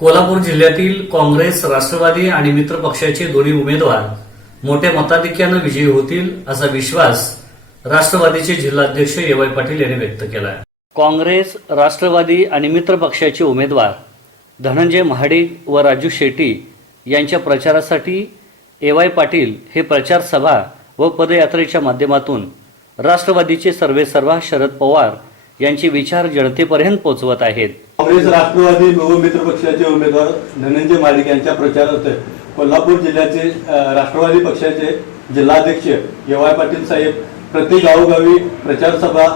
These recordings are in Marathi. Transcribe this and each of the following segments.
कोल्हापूर जिल्ह्यातील काँग्रेस राष्ट्रवादी आणि मित्र पक्षाचे दोन्ही उमेदवार मोठ्या मताधिक्यानं विजयी होतील असा विश्वास राष्ट्रवादीचे जिल्हाध्यक्ष वाय पाटील यांनी व्यक्त केला काँग्रेस राष्ट्रवादी आणि मित्र पक्षाचे उमेदवार धनंजय महाडिक व राजू शेट्टी यांच्या प्रचारासाठी एवाय पाटील हे प्रचार सभा व पदयात्रेच्या माध्यमातून राष्ट्रवादीचे सर्वेसर्वा शरद पवार यांचे विचार जनतेपर्यंत पोहोचवत आहेत. काँग्रेस राष्ट्रवादी लोकमित्र पक्षाचे उमेदवार धनंजय मालिक यांच्या प्रचारार्थ कोल्हापूर जिल्ह्याचे राष्ट्रवादी पक्षाचे जिल्हाध्यक्ष एवाय पाटील साहेब प्रत्येक गावोगावी प्रचार सभा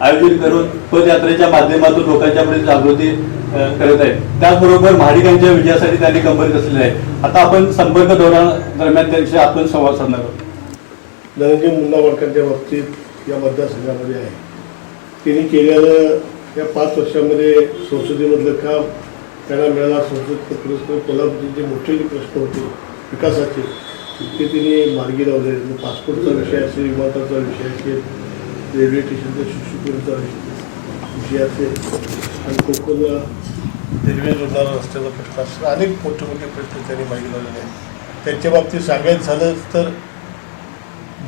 आयोजित करून पदयात्रेच्या माध्यमातून लोकांच्यापर्यंत जागृती करत आहेत. त्याचबरोबर महाडिकांच्या विजयासाठी त्यांनी कंबर कसलेली आहे आता आपण संपर्क दरम्यान त्यांच्या आपण संवाद साधणार आहोत. धनंजय मुंडा वडकरच्या बाबतीत या मतदारसंघामध्ये आहे. त्यांनी केलेलं या पाच वर्षामध्ये संसदेमधलं काम त्यांना मिळाला संसद पुरस्कार कोल्हापूरचे जे मोठे जे प्रश्न होते विकासाचे ते तिने मार्गी लावले. पासपोर्टचा विषय असेल विमानाचा विषय असेल रेल्वे स्टेशनचा शिक्षुपुरीचा विषय असेल आणि कोकण रेल्वे जोडणारा रस्त्याचा प्रश्न असेल अनेक मोठे मोठे प्रश्न त्यांनी मार्गी लावलेले आहेत. त्यांच्या बाबतीत सांगायचं झालं तर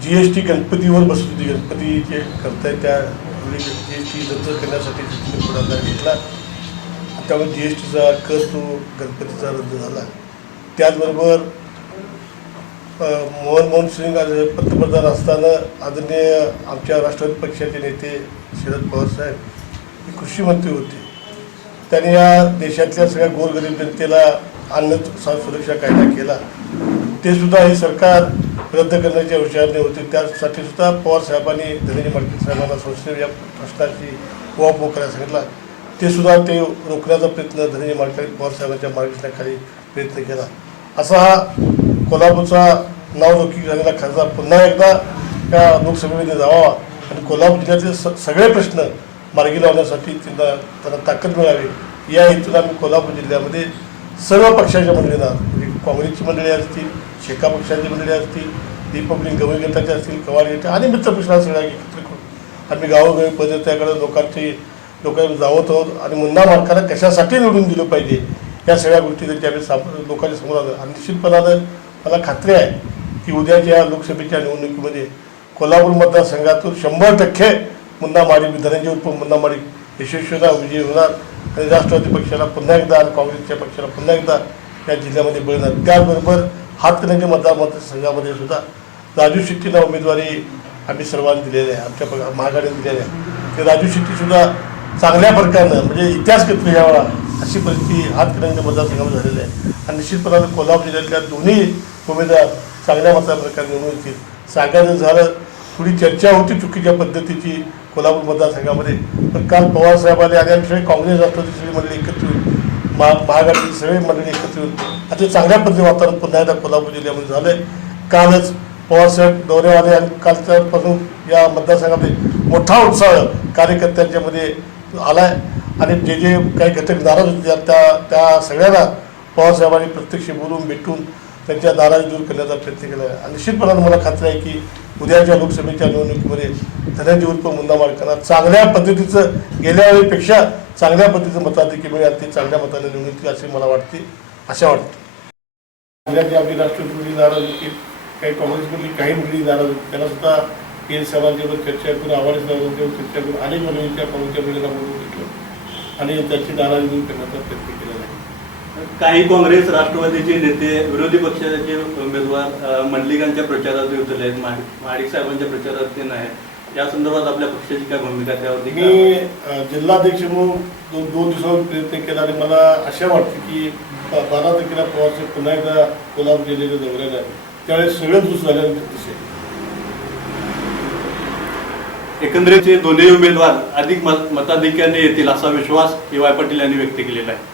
जी एस टी गणपतीवर बसत होती. गणपती जे करतायत त्यावेळी जी एस टी रद्द करण्यासाठी तिने पुढाकार घेतला. त्यामुळे जी एस टीचा कर तो गणपतीचा रद्द झाला. त्याचबरोबर मोहन मनमोहन सिंग पंतप्रधान असताना आदरणीय आमच्या राष्ट्रवादी पक्षाचे नेते शरद पवार साहेब हे कृषी मंत्री होते. त्यांनी या देशातल्या सगळ्या गोरगरीब जनतेला अन्न सुरक्षा कायदा केला. ते सुद्धा हे सरकार रद्द करण्याच्या विचारणे होते. त्यासाठी सुद्धा पवार साहेबांनी धनंजय माडके साहेबांना संसदेव या प्रश्नाची उहापोह करायला सांगितला. ते सुद्धा ते रोखण्याचा प्रयत्न धनंजय माडके पवार साहेबांच्या मार्गदर्शनाखाली प्रयत्न केला. असा हा कोल्हापूरचा नावलौकिक झालेला खासदार पुन्हा एकदा या लोकसभेमध्ये जावा आणि कोल्हापूर जिल्ह्यातले स सगळे प्रश्न मार्गी लावण्यासाठी त्यांना त्यांना ताकद मिळावी. या हेतून आम्ही कोल्हापूर जिल्ह्यामध्ये सर्व पक्षाच्या मंडळींना काँग्रेसची मंडळी असतील शेका पक्षाची मंडळी असतील रिपब्लिक गवळी असतील कवार गट आणि मित्रपक्षाला सगळ्या एकत्र करून आम्ही गावोगावी पदयात्रेकडे लोकांची लोकांना जावत आहोत आणि मुन्ना मालकाला कशासाठी निवडून दिलं पाहिजे या सगळ्या गोष्टी त्यांच्या आम्ही साप लोकांच्या समोर आलं. आणि निश्चितपणानं मला खात्री आहे की उद्याच्या लोकसभेच्या निवडणुकीमध्ये कोल्हापूर मतदारसंघातून शंभर टक्के मुन्ना माडिक धनंजय उर्फ मुन्ना माडिक यशस्वीला होणार विजयी होणार. आणि राष्ट्रवादी पक्षाला पुन्हा एकदा आणि काँग्रेसच्या पक्षाला पुन्हा एकदा या जिल्ह्यामध्ये बळणार त्याचबरोबर हातकणंगले मतदार मतदारसंघामध्ये सुद्धा राजू शेट्टींना उमेदवारी आम्ही सर्वांनी दिलेली आहे आमच्या पक्ष- महागाडीने दिलेली आहे. ते राजू शेट्टीसुद्धा चांगल्या प्रकारनं म्हणजे इतिहास घेतला यावेळा अशी परिस्थिती हातकणंगले मतदारसंघामध्ये झालेली आहे. आणि निश्चितपणानं कोल्हापूर जिल्ह्यातल्या दोन्ही उमेदवार चांगल्या मतदारप्रकारे निवडून येतील. सांगायचं झालं थोडी चर्चा होती चुकीच्या पद्धतीची कोल्हापूर मतदारसंघामध्ये पण काल पवार आले आणि आमची काँग्रेस राष्ट्रवादी सगळी एकत्र महाआघाडीची सगळी मंडळी एकत्र येऊन अति चांगल्या पद्धतीने वातावरण पुन्हा एकदा कोल्हापूर जिल्ह्यामध्ये झालंय. कालच पवारसाहेब दौऱ्यावर आणि कालच्यापासून या मतदारसंघामध्ये मोठा उत्साह कार्यकर्त्यांच्यामध्ये आलाय. आणि जे जे काही घटक नाराज होते त्या त्या सगळ्यांना पवारसाहेबांनी प्रत्यक्ष बोलून भेटून त्यांच्या नाराजी दूर करण्याचा प्रयत्न केला आहे आणि निश्चितपणानं मला खात्री आहे की उद्याच्या लोकसभेच्या निवडणुकीमध्ये धनंजय उर्फ मुंदा मार्कांना चांगल्या पद्धतीचं गेल्या वेळेपेक्षा चांगल्या पद्धतीचं मताधिकी मिळेल ते चांगल्या मताने निवडणुकी येतील असे मला वाटते आशा वाटते. आपली राष्ट्रवादी नाराज होती काही काँग्रेसमधली काही मुली नाराज होती त्यांना सुद्धा केंद्र साहेबांच्यावर चर्चा करून आव्हाडी साहेबांच्यावर चर्चा करून अनेक मंडळींच्या काँग्रेसच्या मुलींना बोलवून घेतलं. आणि त्याची नाराजी दूर करण्याचा प्रयत्न केला नाही. काही काँग्रेस राष्ट्रवादीचे नेते विरोधी पक्षाचे उमेदवार अ, मंडलिकांच्या प्रचारात उतरले आहेत माडिक साहेबांच्या प्रचारात ते नाही या संदर्भात आपल्या पक्षाची काय भूमिका त्यावरती? मी जिल्हाध्यक्ष म्हणून दोन दोन दिवसावर प्रयत्न केला आणि मला आशा वाटते की बारा तारखेला पवारसाहेब पुन्हा एकदा कोल्हापूर जिल्ह्याच्या दौऱ्याला आहे. त्यावेळेस सगळं दुस झाल्यानंतर दिसेल एकंदरीत हे दोन्ही उमेदवार अधिक मत- मताधिक्याने येतील असा विश्वास वाय पाटील यांनी व्यक्त केलेला आहे